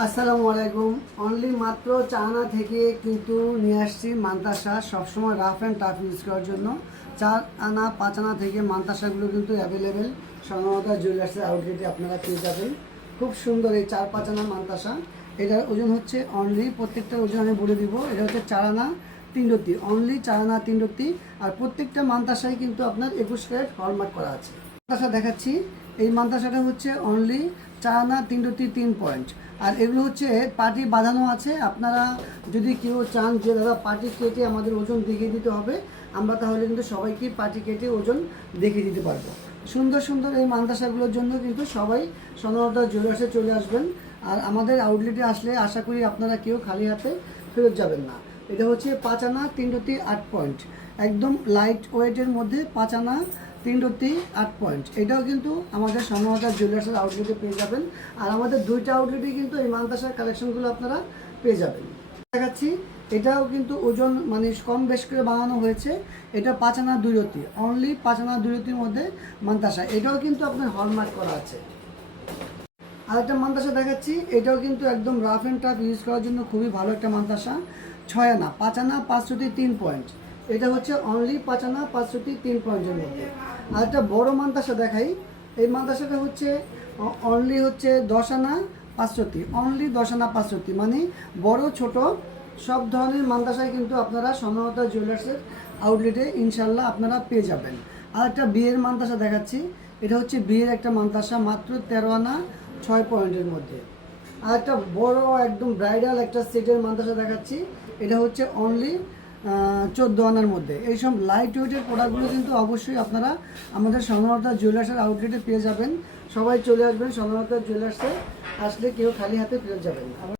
আসসালামু আলাইকুম। অনলি মাত্র চায়না থেকে কিন্তু নিয়ে আসছি মান্তাসা, সবসময় রাফ অ্যান্ড টাফ ইউজ করার জন্য। 4 আনা 5 আনা থেকে মান্তাসাগুলো কিন্তু অ্যাভেলেবেল স্বর্ণলতা জুয়েলার্সের আউটলেটে আপনারা পেয়ে যাবেন। খুব সুন্দর এই 4-5 আনা মান্তাসা। এটার ওজন হচ্ছে অনলি, প্রত্যেকটার ওজন আমি বলে দিব, এটা হচ্ছে 4 আনা 3 রত্তি, অনলি 4 আনা 3 রত্তি। আর প্রত্যেকটা মান্তাসায় কিন্তু আপনার 21 ক্যারেট হলমার্ক করা আছে। মান্তাসা দেখাচ্ছি, এই মান্তাসাটা হচ্ছে অনলি 4 আনা 3 রত্তি 3 পয়েন্ট। আর এগুলো হচ্ছে পাটি বাঁধানো আছে। আপনারা যদি কেউ চান যে দাদা পাটি কেটে আমাদের ওজন দেখিয়ে দিতে হবে, আমরা তাহলে কিন্তু সবাইকে পাটি কেটে ওজন দেখিয়ে দিতে পারবো। সুন্দর সুন্দর এই মান্তাসাগুলোর জন্য কিন্তু সবাই স্বর্ণলতা জুয়েলার্সে চলে আসবেন। আর আমাদের আউটলেটে আসলে আশা করি আপনারা কেউ খালি হাতে ফেরত যাবেন না। এটা হচ্ছে 5 আনা 3 রত্তি 8 পয়েন্ট, একদম লাইট ওয়েটের মধ্যে 5 আনা 3 রত্তি 8 পয়েন্ট। এটাও কিন্তু আমাদের স্বর্ণলতা জুয়েলার্সের আউটলেটে পেয়ে যাবেন। আর আমাদের দুইটা আউটলেটে কিন্তু এই মান্তাসার কালেকশনগুলো আপনারা পেয়ে যাবেন। দেখাচ্ছি, এটাও কিন্তু ওজন মানে কম বেশ করে বানানো হয়েছে। এটা 5 আনা 2 রত্তি, অনলি 5 আনা 2 রত্তির মধ্যে মান্তাসা। এটাও কিন্তু আপনার হলমার্ক করা আছে। আরেকটা মান্তাসা দেখাচ্ছি, এটাও কিন্তু একদম রাফ অ্যান্ড টাফ ইউজ করার জন্য খুবই ভালো একটা মান্তাসা। 6 আনা 5 আনা 5 রত্তি 3 পয়েন্ট। এটা হচ্ছে অনলি 5 আনা 5 রত্তি 3 পয়েন্টের মধ্যে। আর একটা বড় মান্তাসা দেখাই, এই মান্তাসাটা হচ্ছে অনলি হচ্ছে 10 আনা 5 রত্তি, অনলি 10 আনা 5 রত্তি, মানে বড় ছোট সব ধরনের মান্তাসাই কিন্তু আপনারা স্বর্ণলতা জুয়েলার্সের আউটলেটে ইনশাল্লাহ আপনারা পেয়ে যাবেন। আর একটা বিয়ের মান্তাসা দেখাচ্ছি, এটা হচ্ছে বিয়ের একটা মান্তাসা, মাত্র 13 আনা 6 পয়েন্টের মধ্যে। আর একটা বড় একদম ব্রাইডাল একটা সেটের মান্তাসা দেখাচ্ছি, এটা হচ্ছে অনলি 14 আনার মধ্যে। এইসব লাইট ওয়েটের প্রোডাক্টগুলো কিন্তু অবশ্যই আপনারা আমাদের স্বর্ণলতা জুয়েলার্সের আউটলেটে পেয়ে যাবেন। সবাই চলে আসবেন স্বর্ণলতা জুয়েলার্সে, আসলে কেউ খালি হাতে ফেরত যাবেন না।